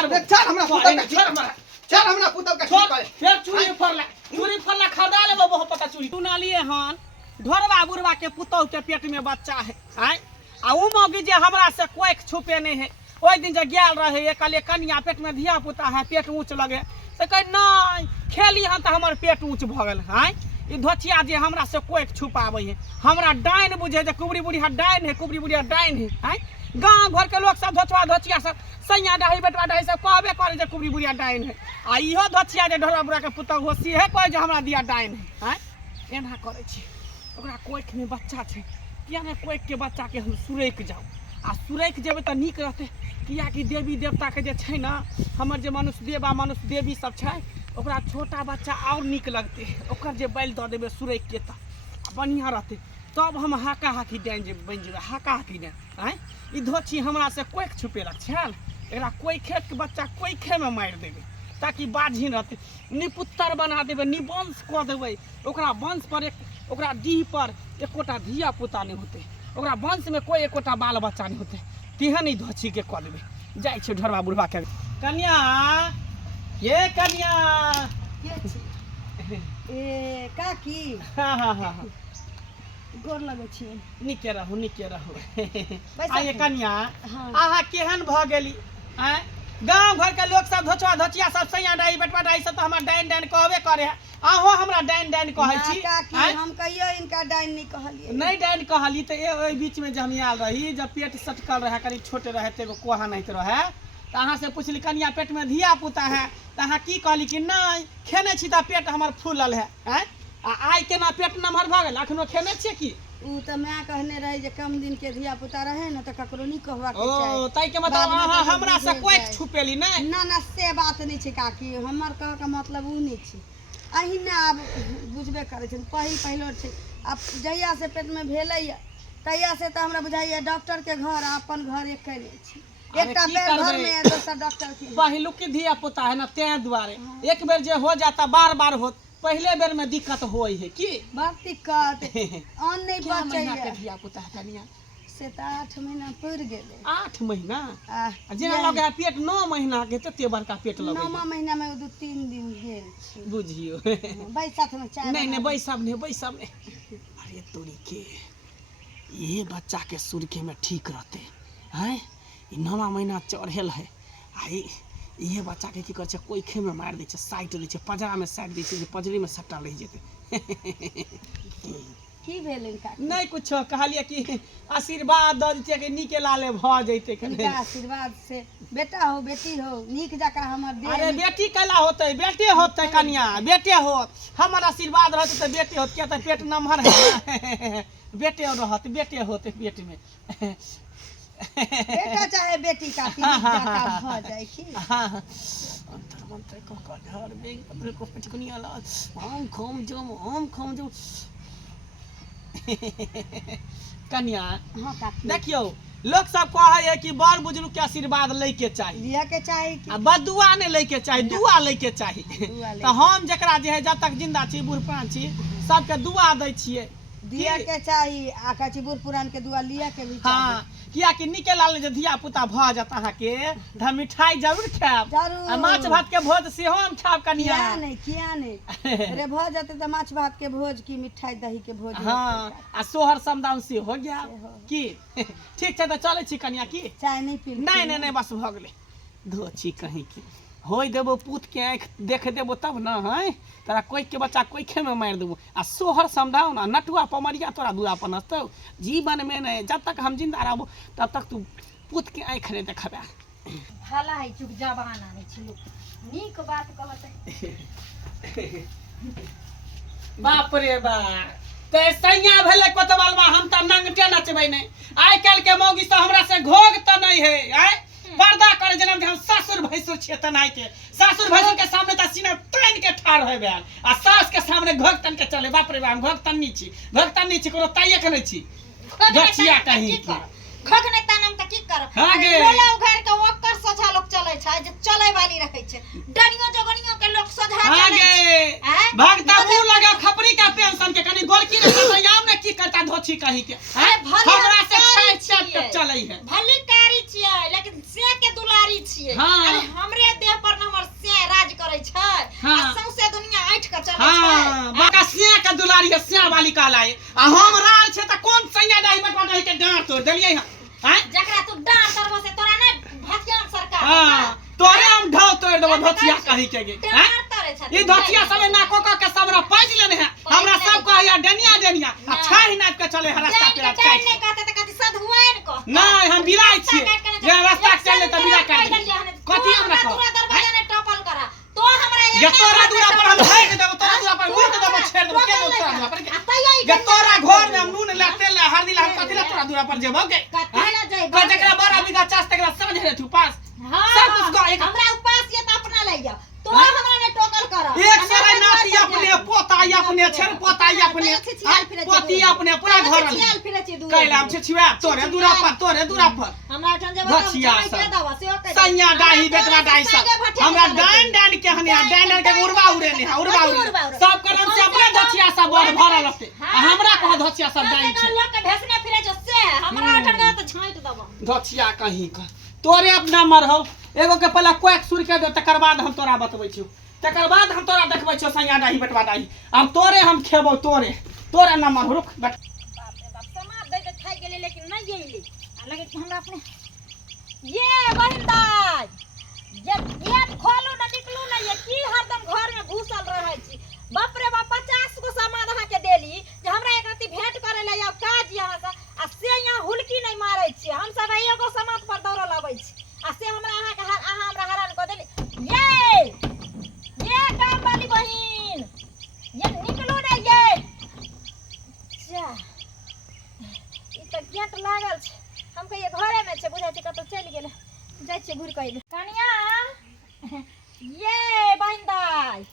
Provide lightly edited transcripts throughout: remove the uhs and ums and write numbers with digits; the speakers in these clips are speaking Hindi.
करबे चल हमरा पुतौ के छोड़ हमरा चल हमरा पुतौ के ठीक करे फिर चूड़ी फरला खरदा लेबो बहुत पता चूड़ी तू ना लिए हन ढोरवा बुढ़वा के पुतौ के पेट में बच्चा है आय आ उ मौगी जे हमरा से कोई छुपे नहीं है ओइ दिन जे गेल रहे एकले कन्या पेट में धिया पुता है पेट ऊंच लगे से कह नहीं खेली हन त हमर पेट ऊंच भ गेल है ई धोचिया जे हमरा से कोई छुपावे है हमरा डाइन बुझे जे कुबरी बुढ़िया डाइन है कुबरी बुढ़िया डाइन है गांव घर के लोग सब धोचवा धोचिया सब सैया डाही बेटवा डाही सब कहबे करे जे कुबरी बुढ़िया डाइन है आ इहो धोचिया जे ढोरा बुढ़ा के पुतौ होसी है कहे जे हमरा दिया डाइन है एना करे छी ओकरा कोइख में बच्चा छै किया ने कोइख के बच्चा के हम सुरैक जाऊ आ सुरैक जेबै त नीक रहतै किया कि देवी देवता के जे छै ना हमर जे मनुष्य देव आ मनुष्य देवी सब छै ओकरा छोटा बच्चा और नीक लगतै ओकर जे बैल द देबै सुरैक के त बढ़िया रहतै तब हम हाका हाकी डाइन जे बन जेबै हाका हाकी डाइन आय ई धोची हमरा से कोइख छुपेलक छल एकरा कोइखे के बच्चा कोइखे में मारि देबै ताकि बाझिन रहतै निपुत्तर बना देबै निवंश कऽ देबै ओकरा वंश पर ओकरा डीह पर एकोटा धिया पुता नहीं होते ओकरा वंश में कोई एकोटा बाल बच्चा नहीं होते तेहन ही धोची के कऽ देबै जाइ छै ढोरवा बुढ़वा के कन्या ये कन्या ए काकी हाँ हाँ हाँ गोर लगै छी निके रहू बैसा आये कन्या हाँ। आहा केहन भ गेली आय गांव घर के लोग सब धोचवा धोचिया सब सैया डाई बेटवा डाई सब तो हमरा डाइन डाइन कहबे करे आहो हमरा डाइन डाइन कहै ना छी काकी हम कहियो इनका डाइन नहीं कहलिए नहीं डाइन कहली तो ए बीच में जब हम आयल रही जब पेट सटकल रहे कनी छोटे रहे तो एगो कोहा नहीं रहे तो अहाँ से पूछली कन्या पेट में धिया पुता है तो अहाँ की कहली कि नहीं खेने छी त पेट हमर फूलल है आई केना पेट नमहर भ गेल अखनो खेने छियै की उ त मैं कहने रही जे कम दिन के धिया पुता रहे न त ककरो नहीं कहवा के ओ चाही तई के मतलब बाद में अहाँ तो हमरा से बुझे कोई जाए। छुपेली नहीं ना ना से बात नहीं छै काकी हमर कह के मतलब उ नहीं छै अहिना आब बुझबे करे छै पहिलो छै अब जहिया से पेट में भेलै तहिया से त हमरा बुझाइए डॉक्टर के घर अपन घर एक करे छै अरे एकटा की बेर घर करबै? में दोसर डॉक्टर के पहिलुक की धिया पुता है ना ते दुआरे एक बेर जे हो जाता बार बार हो पहले बेर में दिक्कत होई है की बड़ दिक्कत अन्न नहीं क्या महीना के बचैया धिया पुता है कन्या से त 8 महीना पुर गेलै 8 महीना आ जेना लगे है पेट 9 महीना के तते बड़का पेट लगे नौमा महीना में 2-3 दिन गेल छी बुझियो बैसाख में चाय नहीं नहीं बना बैसब नहीं अरे तोरी के ये बच्चा के सुरखे में ठीक रहते हैं ई 9वां महीना चढ़ेल है आई ये बच्चा के की कर छै कोई खे में मार दे छै साइट लै छै पजरा में साइट दे छै जे पजरी में सट्टा रह जेते की भेल इनका नहीं कुछ कहलिए कि आशीर्वाद द दै कि नीके लाले भ जैते इनका आशीर्वाद से बेटा हो बेटी हो नीक जका हमर देह अरे बेटी कला होते बेटे होते कन्या बेटे हो हमर आशीर्वाद रहते तो बेटे होत क्या तो पेट नमहर है बेटे रहत बेटे होते पेट में बेटा चाहे बेटी का नीक जका भ जाय की अंतर मंत्र को घर बैंक अपने को पटकुनिया ला हम खम जो कन्या हां काकी देखियो लोग सब कहे है कि बड़ बुजुर्ग के आशीर्वाद ले के चाहिए लिया के चाहे आ की बदुआ नहीं ले के चाहिए दुआ ले के चाहिए दुआ ले तो हम जकरा जे है जब तक जिंदा छी बूढ़ पुरान छी सबके दुआ दै छियै दिया के चाही आ कची बूढ़ पुरान के दुआ लिया के भी चाही हाँ किया कि निके लाल जे धिया पुता भ जात अहाँ के त मिठाई जरूर खाएब जरूर। आ माछ भात के भोज सेहो हम खाएब कनिया किया नहीं अरे भ जाते तो माछ भात के भोज की मिठाई दही के भोज हाँ आ सोहर समदान से हो गया सेहो। की ठीक छै त चलै छी कनिया की चाय नहीं पी नहीं नहीं नहीं बस भ गेलै धोची कहीं की होई देबो पूत के आँख देख देबो तब न है तोरा कोई के बच्चा कोई खे में मार देबो आ सोहर समझाओ ना नटुआ पमरिया तोरा दुआ पर नसतो जीवन में नहीं जब तक हम जिंदा रहबो तब तक तू पूत के आँख नहीं देखबे भाला है चुप जबान आने छी लोग नीक बात कहते बाप रे बाप ते सैया भेले कोतवालवा हम त नंगटे नचबै नहीं आइ काल के मौगी से हमरा से घोग त नहीं है आइ पर्दा करे जन्म हम सासुर भैसुर छियै तनाई के सासुर भैसुर के सामने त सीना तान के ठाड़ होय बैल आ सास के सामने घोग तन के चले बाप रे बाप हम घोग तन नहीं छी कोनो ताइए के नहीं छी गछिया कहीं की खक नहीं तानम त की कर हाँ गे। लोला उघार के ओकर सोझा लोग चले छै जे चले वाली रहे छै डरियो जगनियो के लोग सोझा चले आगे हैं? भगता मुंह लगा खपरी का पेंशन के कनी गोलकी रे सयाम ने की करता धोछी कहीं के अरे भले हमरा से कारी छाई छियै। चले है भली कारी छियै लेकिन से के दुलारी छियै हाँ। अरे हमरे हां बाका सिया के दुलारी है सिया वाली कहलाए आ हम रार छे त कोन सैया दाई बटवा के डांट तोड़ देलिए हैं जकरा तू डांट करबो से तोरा ने भतियान सरकार हां तोरे हम ढाव तोड़ देबो धचिया कहि के गे हैं ई धचिया सब नाको के सबरा पाइज लेने है हमरा सब कहया डनिया डनिया आ छाही नाप के चले है रास्ता पे टाइम नहीं कहते त कथि सद हुआइन को नहीं हम बिराई छिए जे रास्ता चले त बिरा कर कथि हमरा को पूरा दरवाजा ने टपल करा तो हमरा ये तोरा दूरा पर हम भाग देबो तोरा दूरा पर मुड़ देबो छेड़ देबो के तोरा दूरा पर ये तोरा घर में हम नून ला तेल ला हल्दी ला कथि ला तोरा दूरा पर जेबो के कथि ला जइबो जकरा बड़ा बिगा चास तकरा समझ रे तू पास हां सब कुछ का एक हमरा उपास ये त अपना ले जाओ तो हमरा ने टोकल करा एक सारे नाती अपने पोताई अपने छेर पोताई अपने पोती अपने पूरा घर में छियाल फिरे छी दूर कैला हम छिवा तोरे दूरा पर हमरा ठन जे भचिया बताओ के दवा से ओके सैया डाही बेटवा डाही सब हमरा डान डान के हने डान के उड़वा उड़े ने उड़वा उड़े सब के नाम से अपने धचिया सब बड़ भरल रहते हमरा कह धचिया सब डाई छै लोग के भेसने फिरे छ से हमरा ठन के त छांट दबो धचिया कहीं का तोरे अपना मरहो एगो के पहला कोक सुर के दे तकर बाद हम तोरा बतबै छियो तकर बाद हम तोरा देखबै छियो सैया डाही बेटवा डाही अब तोरे हम खेबो तोरे नंबर रुक बाप रे बाप समाज दे के खाइ गेले लेकिन नहीं गेली आ लगे कि हमरा अपने ये बहिनदाई ये गेट खोलू न निकलू न ये की हरदम घर में घुसल रहै छी बाप रे बाप 50 गो सामान अहाँ के देली जे हमरा एक रति भेंट करे ले आउ काज यहां से आ से यहां हुलकी नहीं मारै छी हम सब एगो सामान पर दौड़ल आबै छी आ से हमरा अहाँ के अहाँ हमरा हैरान क देली ये काम वाली बहिन ये निकलू न ये जा ई त गेट लागल छै हम कहिए घरे में छै बुझाइ छै कतौ चलि गेलै जाइ छै घुर कइले कनिया ये बहिनदाई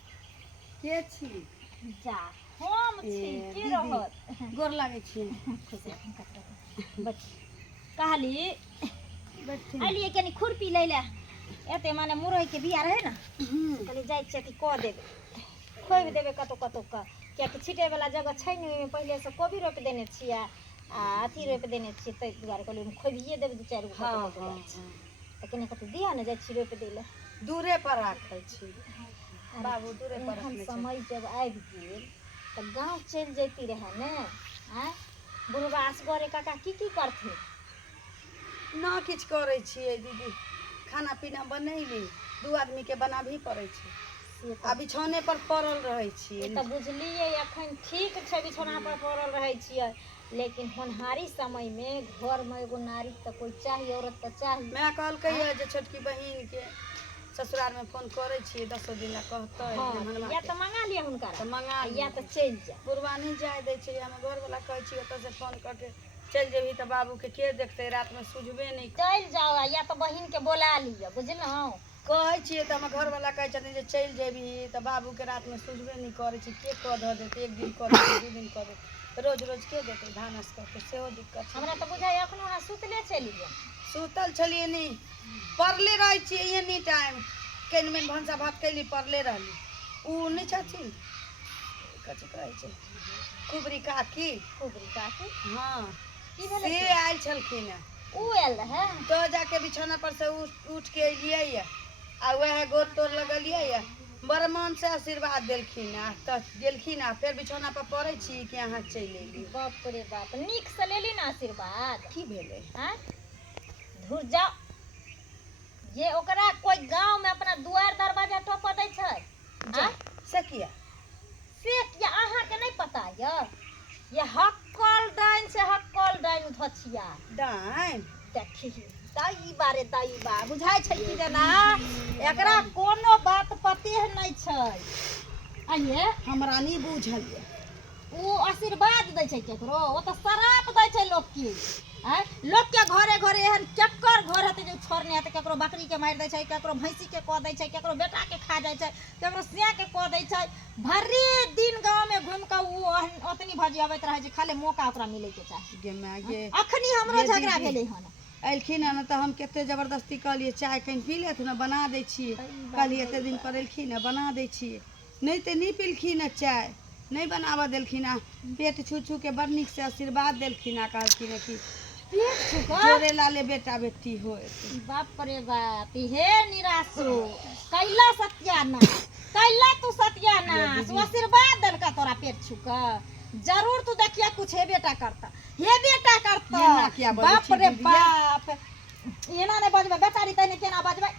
के छी जा हम छी की रहत गोर लागे छी बच कहली बैठी आलिए कनी खुरपी ले ले एते माने मुरई के बिया रहे ना कनी जाइ छै ती क देबे खोइ देबे कतो का किया कि छिटे वाला जगह छै नै ओइमे पहिले से कोबी रोप देने छियै आ अथी रोप देने छियै तै दुआरे कहली खोबिए देबे दू चार गो त कनी कतो दिया न जाइ छी रोप देले दूरे पर राखै छी बाबू दूरे पर हम रखने छै समय जब आबि गेल त गांव चल जैती रहे ने हैं बुढ़वा असगरे काका की करथे ना किछ करै छियै दीदी खाना पीना बनैली दू आदमी के बनाभी पड़ै छै आ बिछौने पर पड़ल रहै छियै त बुझलिए एखन ठीक छै बिछौना पर पड़ल रहै छियै लेकिन होनहारी समय में घर में एगो नारी त कोई चाहिए औरत त चाहिए मैं कहलकै जे छोटकी बहिन के ससुराल में फोन करे छी 10 दिन ला कहतै हाँ, या त मंगा लिया हुनका त मंगा या त चल जा बुढ़वा नहीं जाय दै छै हम घर वाला कहै छी ओतऽ से फोन करके चल जेबी त बाबू के देखतै रात में सुझबे नहीं चल जाओ या त बहिन के बोला लिया बुझलौ कहै छी त हम घर वाला कहै छथिन जे चल जेबी त बाबू के रात में सुझबे नहीं करे छी के कह द देते एक दिन कर दे दू दिन कर रोज रोज के देते भानस करके सेहो दिक्कत हमरा त बुझाय अखनो हां सुतले चलिए सुतल छलिए नहीं पढ़ले रहे छी एनी टाइम केन में भंसा भात कैली पढ़ले रहली उ नहीं छथिन कछ कहै छै कुबरी काकी हाँ की भेलै से आयल छलखिन उ आयल है तो जाके बिछौना पर से उठ के अलिए आ वह गोद तोड़ लगलिए बड़ मन से आशीर्वाद देलखिन त गेलखिन फिर बिछौना पर पड़े छी कि अहाँ चल एली बाप रे बाप नीक से लेली ना आशीर्वाद की भेले हैं धुर जाओ ये ओकरा कोई गांव में अपना दुआर दरवाजा टोप दै छै जा से किया अहाँ के नहीं पता ये हक्कल डाइन धछिया डाइन देखी दाई बा बुझाय छै कि जेना एकरा कोनो बात पते नहीं छै आइए हमरा नहीं बुझलिए उ आशीर्वाद दै छै केकरो ओ त शराप दै छै लोग के लोग के घरे एहन चक्कर घर हते जो छोड़ने हते केकरो बकरी के मार दै छै केकरो भैंसी के क दै छै केकरो बेटा के खा जाय छै केकरो सिया के क दै छै भरी दिन गांव में घूम के उ ओतनी भजी आबैत रहे छै खाली मौका ओकरा मिले के चाही गे मागे अखनी हमरो झगड़ा भेलै हन एलखिन न त हम केते जबरदस्ती कहलिए चाय कहीं पी लेत न बना दै छिए कहलिए एते दिन पर एलखिन न बना दै छिए नहीं त नहीं पिलखिन न चाय नहीं बनावा देलखिन पेट छू के बड़ निक से आशीर्वाद देलखिन कहलखिन कि जोरे लाले बेटा बेटी हो बाप रे बाप हे निराशो कैला सत्यानाश कैला तू सत्यानाश आशीर्वाद देलका तोरा पेट छुका जरूर तू देखिए कुछ हे बेटा करता ये ना क्या बोले बाप छी रे दीदी। बाप एना ने बजबे बेचारी तने केना बजबे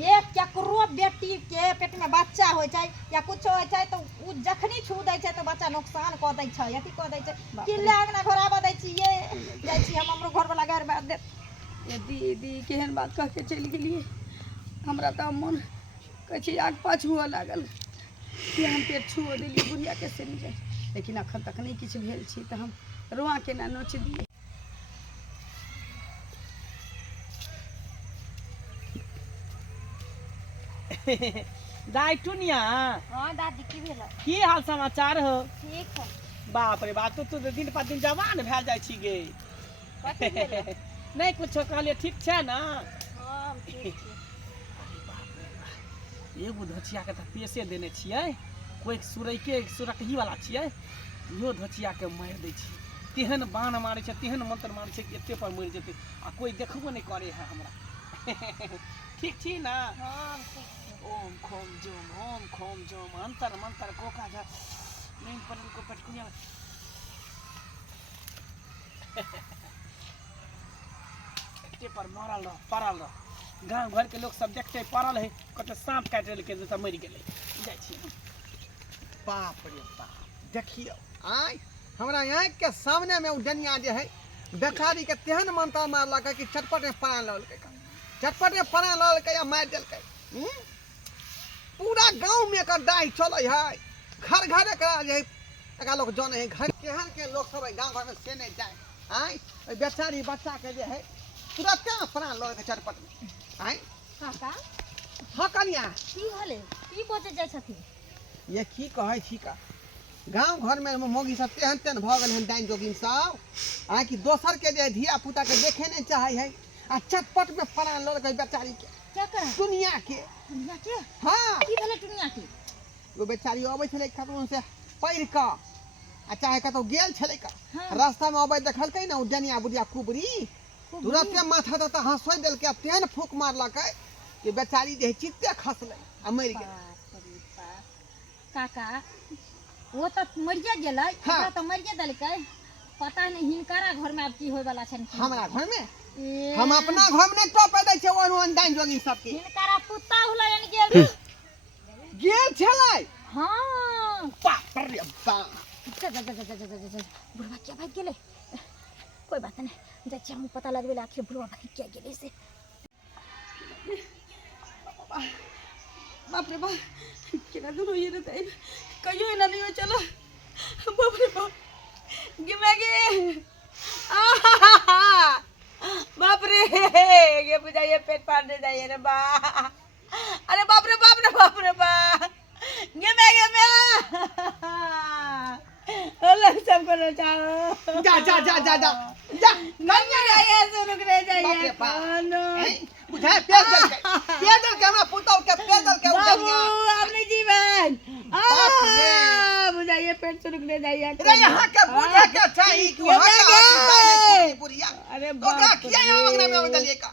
ये केकरो बेटी के पेट में बच्चा होय छै या कुछ होय छै तो उ जखनी छू दै छै तो बच्चा नुकसान क दै छै अथी क दै छै किल्ले अंगना घर आबा दै छियै जाइ छी हम हमरो घर वाला घर बात दे ये दीदी केहन बात कह के चलि गेलिए हमरा त मन कहै छी आग पाछ हुआ लागल कि हम पेट छुओ देलिए बुढ़िया के से नहीं जाए लेकिन अखन तक नहीं किछ भेल छी त हम रोआ के ना नोच दिए दाई टुनिया हां दादी की भेल की हाल समाचार हो ठीक है बाप रे बाप तू दिन पर दिन जवान भेल जाइ छी गे कथी भेल नहीं कुछो कहलिए ठीक छै ना हां ठीक छै एगो धोचिया के त पेशे देने छियै कोई सुरकही वाला छियै इहो धोचिया के मारि दै छी तेहन बाण मारै छै तेहन मंत्र मारै छै कि एते पर मरि जेतै आ कोई देखबो नहीं करे है हमरा ठीक छी ना हां ठीक छै ओम खोम जोम अंतर मंतर कोका जा नहीं पर इनको पटकुनिया एते पर मरल रह पड़ल रह गांव घर के लोग सब देखते पड़ल है कत सांप काट लेके जैसा मर गेले जाइ छी हम बाप रे बाप देखियो आय हमरा आँख के सामने में उ डनिया जे है बेचारी के तेहन मंत्र मारलक कि चटपट में प्राण लऽ लेलकै चटपट में प्राण लऽ लेलकै आ मारि देलकै पूरा गांव में एकर दाई चलै है घर घर एकरा जे है एकरा लोग जाने है घर केहन के लोग सब गांव घर में से नहीं जाए आय ओइ बेचारी बच्चा के जे है तुरंत प्राण लऽ लेलकै चटपट में आय काका हाँ कनिया की भेलै की बजे जाइ छथिन ये की कहै छी का गांव घर में मोगी सब तेहन तेहन भ गेल हन डाइन जोगिन सब आ कि दोसर के जे धिया पुता के देखे नहीं चाहे है आ चटपट में प्राण लऽ लेलकै बेचारी के क्या करे दुनिया के दुनिया के हाँ की भेलै दुनिया के वो बेचारी अबै छलै कतौ से पैर का आ चाहे कतौ गेल छलै का हाँ। रास्ता में अबै देखलकै ना उ डनिया बुढ़िया कुबरी तुरंत हंसोइ देलकै तेहन फूक मारलकै कि बेचारी जे चित्ते खसलै आ मरि गेलै बाप रे बाप काका वो तो मरिया गेलै हाँ। ओकरा तो मरिया देलकै पता नहीं हिनकरा घर में अब की होय वाला छन हमरा घर में हम अपना घर में नहीं टोपे दै छै ओन डाइन जोगिन सबके हिनकरा पुता हुला यानी गेल गेल छलै हां बाप रे बाप बुढ़वा क्या भाग गेले कोई बात नहीं जाइ छी हम पता लगबे आखिर बुढ़वा भाग क्या गेले से बाप रे बाप केना दुनो ये रहते कहियो एना नहीं हो चलो बाप रे बाप गे बाप रे ये बुझाइए पेट फाड़ने जाइए रे बा अरे बाप रे बाप रे बाप रे बा गे अल्लाह सबको बचाओ जा जा जा जा जा जा नहीं जाइए सुन के बाप जाइए रे बाप कानो बुझाए पेदल के हमरा पुतौ के पेदल के बाबू उजनिया अपने जीवन बाप रे। बुझाइए पेट से रुकने जाइए रे यहाँ के बुझे के चाहिए कि वहां के बुढ़िया अरे तो का बाप किया यहाँ अंगना में उदलिए का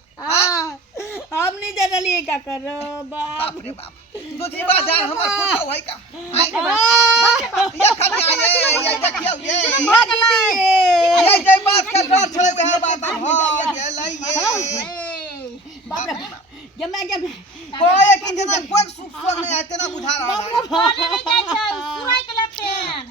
हम नहीं जानलिए क्या करो बाप बाप रे बाप दूसरी बात जान हमर पुतौ है का ये कन्या ये देखियो ये जे बात के डर छले वह बात भ गेलै ये बाप रे जमे कोई कि जना कोई सुख सुख नहीं है तेना बुझा रहा है बोले ले जाइ छै सुराय के लपेन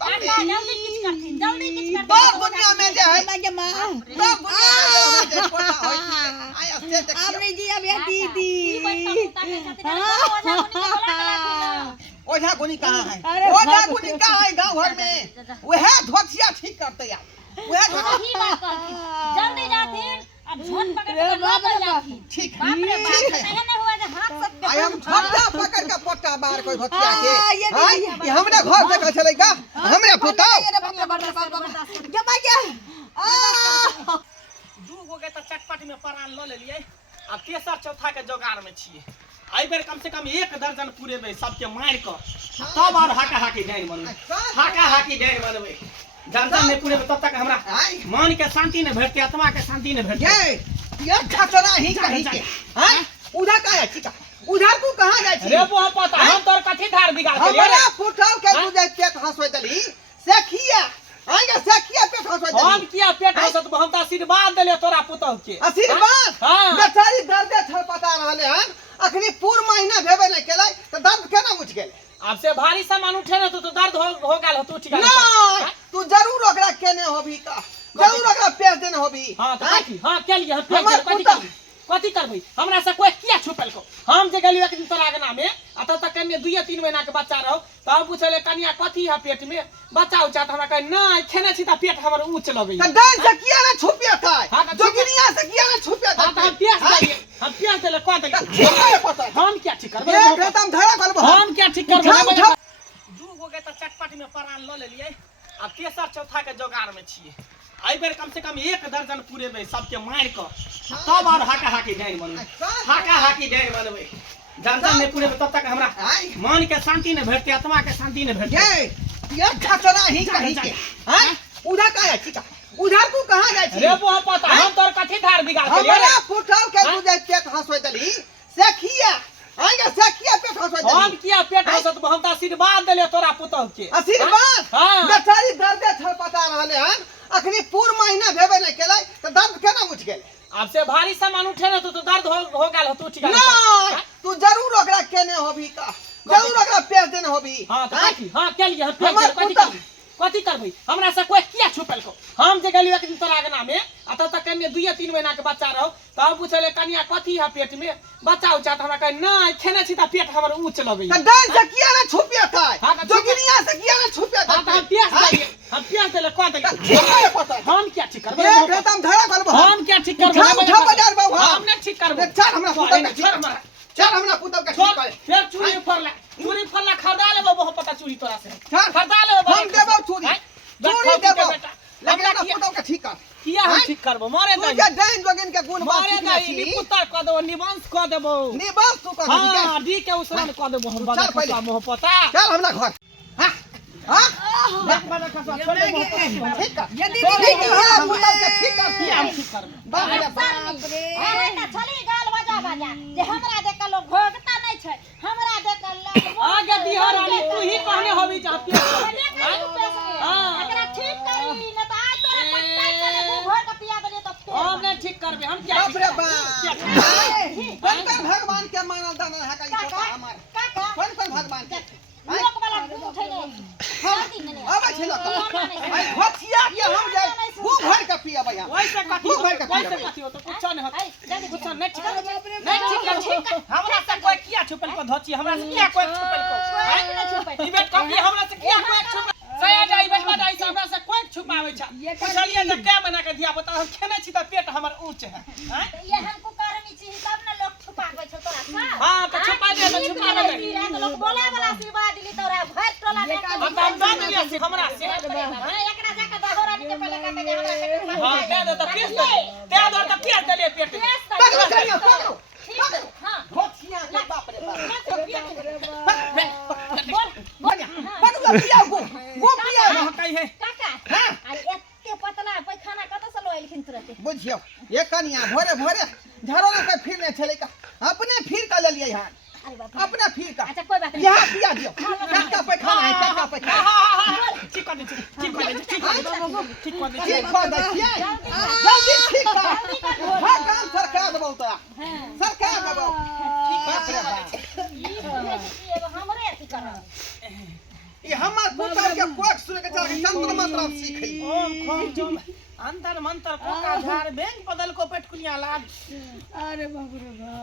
काका जल्दी किछ करथिन जल्दी किछ करथिन बाप दुनिया में जे है मैं जमा बाप दुनिया में जे पोता होय छै आया से देखियो अपने जी अब ये दीदी ओझा गुनी कहाँ है अरे ओझा बाप गुनी कहाँ है गांव घर में वह धोतिया ठीक करते यार वह वही बात करथिन जल्दी जाथिन अब झोट पकड़ रे के बाप रे बाप। जाथिन ठीक बाप रे बाप ठीक है नहीं हुआ जे हाथ से आई हम झोटा पकड़ के पोटा बाहर कोई धोतिया के ये हां ये हमरा घर देखल छलै का हमरे पुतौ जमा क्या दू गो के त चटपट में प्राण ल लेलिए आ तेसर चौथा के जोगाड़ में छिए आई बेर कम से कम 1 दर्जन पूरे में सबके मार के तब और हाका हाकी डाइन बनबै हाका हाकी डाइन बनबै दर्जन में पूरे में तब तक हमरा मन के शांति न भेटते आत्मा के शांति न भेटते ये खचरा ही कहीं के हां उधर का है चिका उधर तू कहां जाय छी रे वो पता हम तोर कथि धार बिगाड़ के हमरा पुठाव के तू जाय पेट हंसोय दली सेखिया आगे सेखिया पेट हंसोय दली हम किया पेट हंसत हम त आशीर्वाद देले तोरा पुतौ के आशीर्वाद हां बेचारी दर्द छड़पटा रहले हन अखनी पूर महीना भेबे नहीं केलै त दर्द केना उठ गेल अब से भारी सामान उठे न तो दर्द हो गेल तू ठीक नहीं तू जरूर ओकरा केने होबी का जरूर ओकरा पेश देने होबी हां त कथि हां के लिए कथि करबै हमरा से कोई किया छुपल को हम जे गेलियो एक दिन तोरा आगना में अत तक कन्ने 2-3 महीना के बच्चा रहो तब पूछले कनिया कथि है पेट में बच्चा उचा त हमरा कह नहीं खेने छी त पेट हमर ऊंच लगै त डाल से किया ना छुपिया था जोगिनिया से किया ना छुपिया था हम पेश देले कह देले ठीक है पता हम क्या ठीक करबै एक एकदम धड़ा करबो हम क्या ठीक करबै दू गो के त चटपट में प्राण ल लेलिए आ तेसर चौथा के जोगाड़ में छिए आई बेर कम से कम 1 दर्जन पूरेबै सबके मार क तब और हाका हाकी डाइन बनबै हाका हाकी डाइन बनबै दर्जन में पूरेबै तब तक हमरा मन के शांति न भेटते आत्मा के शांति न भेटते ये खतरा ही कहीं के हैं उधर का है चिका उधर तू कहां जाय छी रे वो पता हम तोर कथि धार बिगाड़ के हमरा पुठाव के तू जाय पेट हंसोय दली सेखिया आगे सेखिया पेट हंसोय दली हम किया पेट हंसत हम त आशीर्वाद देले तोरा पुतौ के आशीर्वाद हां बेचारी दर्द छड़पटा रहले हन अखनी पूर महीना भेबे नहीं केलै त दर्द केना उठ गेल अब से भारी सामान उठे न तो दर्द हो गेल तू ठीक नहीं तू जरूर ओकरा केने होबी का जरूर ओकरा पेश देने होबी हां त कथि हां के लिए कथि करबै हमरा से कोई किया छुपल को हम जे गेलियो एक दिन तोरा आगना में अत तक कन्ने 2-3 महीना के बच्चा रहो तब पूछले कनिया कथि है पेट में बच्चा उचा त हमरा कह नहीं खेने छी त पेट हमर ऊंच लगै त डाल से किया ना छुपिया था जोगिनिया से किया ना छुपिया था हम पेश देले कह देले ठीक है पता हम क्या ठीक करबै एक एकदम धड़ा करबो हम क्या ठीक करबै उठा बाजार बाबू हम नहीं ठीक करबै चल हमरा पुतौ के छोड़ हमरा चल हमरा पुतौ के ठीक करे फिर चूड़ी फरला खरदा लेबो बहुत पता चूड़ी तोरा से चल खरदा लेबो हम देबो चूड़ी चूड़ी देबो लेकिन हमरा पुतौ के ठीक कर किया हम ठीक करबो मारे तू दही जे डाइन जोगिन के गुण बात मारे दही निपुत्तर क देबो निवंश क देबो निवास तू कर हां डी के उसरन क देबो हम बड़ा खसा मोह पता चल हमरा घर हां हां बड़ा खसा छोड़ देबो ठीक कर यदि ठीक कर हम पुतौ के ठीक कर किया हम ठीक करबो बाप रे बाप बाप रे अरे त छली गाल बजा बजा जे हमरा देख के लोग भोगता नहीं छै हमरा देख के लोग आगे बिहार वाली तू ही कहने होबी चाहती हां एकरा ठीक करी न त आज तोरा पट्टा करे मुंह भर के पिया देले त हम नहीं ठीक करबे हम क्या बाप रे बाप कौन भगवान के मानल दाना है का ई पोता हमार काका कौन भगवान के लोक वाला उठै ने शांति ने अब छिलो आई भथिया के हम जाय मुंह भर के पियब यहां वैसे कथि वैसे कथि हो तो कुछ नहीं होत कुछ नहीं ठीक कर हमरा से कोई किया छुपल को धोची हमरा से किया कोई छुपल को ई बेट कभी हमरा से किया कोई छुपल सया जाई बेट बड़ा ऐसा हमरा से कोई छुपावे छ पूछलिए जे क्या बना के दिया बता हम खेने छी त पेट हमर ऊंच है हैं ये हमको करनी छी तब ना लोग छुपावे छ तोरा सा हां तो छुपा दे तो लोग बोला वाला आशीर्वाद दिली तोरा भर टोला में हम दान दिया हमरा से एकरा जाके दहोरा के पहले कहते जे हमरा हां दे दे त पेट दे दे त पेट दे ले पेट पकड़ो करियो पकड़ो हां भथिया के बाप रे बाप बोल पकड़ो पिया गो पिया हां कहि है काका अरे एते पतला पैखाना कत से लो एलखिन तुरंत बुझियो ये कनिया भोरे भोरे झरोना के फिरने छले का अपने फिर का ले लिए यहां अरे बाप अपने फिर का अच्छा कोई बात नहीं यहां पिया दियो काका पैखाना है काका पैखाना ठीक कर दे ठीक कर दे ठीक कर दे ठीक कर दे ठीक कर दे जल्दी ठीक कर हां काम सरकार देबो तोरा सरकार देबो बाप रे बाप एगो हमरे अथी कर ये हमार पुत्र के कोट सुने के चल के चंद्र मंत्र सीख ली ओम खोम तुम अंतर मंत्र को का झाड़ बैंक बदल को पेटकुनिया लाग अरे बाप रे बाप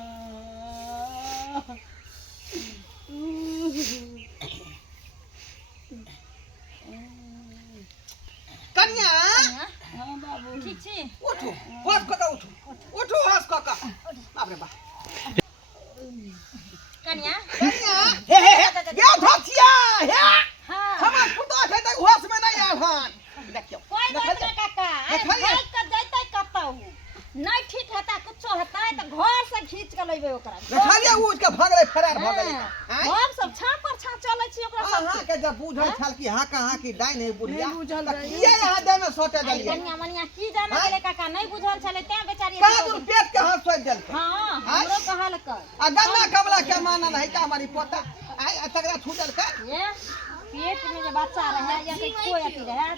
कन्या हां बाबू ठीक छी उठो होश कका उठो होश कका बाप रे बाप कन्या कन्या हे ये धोतिया हे हां हमार पुता के तक होश में नहीं आल हन देखियो कोई बात नहीं काका भाई के जैते कतौ नहीं ठीक हता कुछो हता त घर से खींच के लेबे ओकरा देखलिए उसके भगले फरार भगले आय हम सब छाप पर छाप चलै छी ओकरा सब अहाँ के जब बुझल छल कि हाँ कहाँ की डाइन है बुढ़िया ये यहाँ दे में सोटे दलिए कन्या मनिया की जाने गेले काका नहीं बुझल छले ते बेचारी का तुम पेट के हाथ सोच देल हां हमरो कहल कर आ गन्ना कमला के माना नहीं का हमारी पोता आय तगड़ा छूटल का ये पेट में जे बच्चा रहे या कोई अथी रहे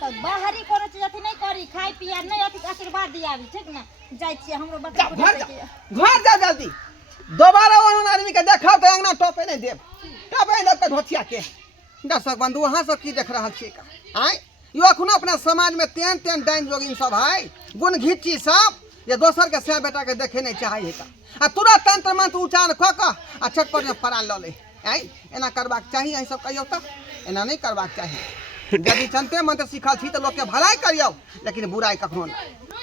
तो बाहरी कोनो चीज अथी नहीं करी खाई पिया नहीं अथी आशीर्वाद दियावी ठीक ना जाय छी हमरो बच्चा घर जा जल्दी दोबारा वो आदमी के देखा तो अंगना टोपे नहीं देब टोपे लोग के धोतिया के दर्शक बंधु वहां सब की देख रहा छी का आय यो अखनो अपना समाज में तेन तेन डाइन जोगिन सब है गुण घिची सब ये दोसर के से बेटा के देखे नहीं चाहिए का आ तुरंत तंत्र मंत्र उच्चारण क क आ छटपट में पड़ा ल ले आय एना करबाक चाहिए अहि सब कहियो त एना नहीं करबाक चाहिए यदि चंते मंत्र सिखल छी तो लोग के भलाई करियो लेकिन बुराई कखनो नहीं।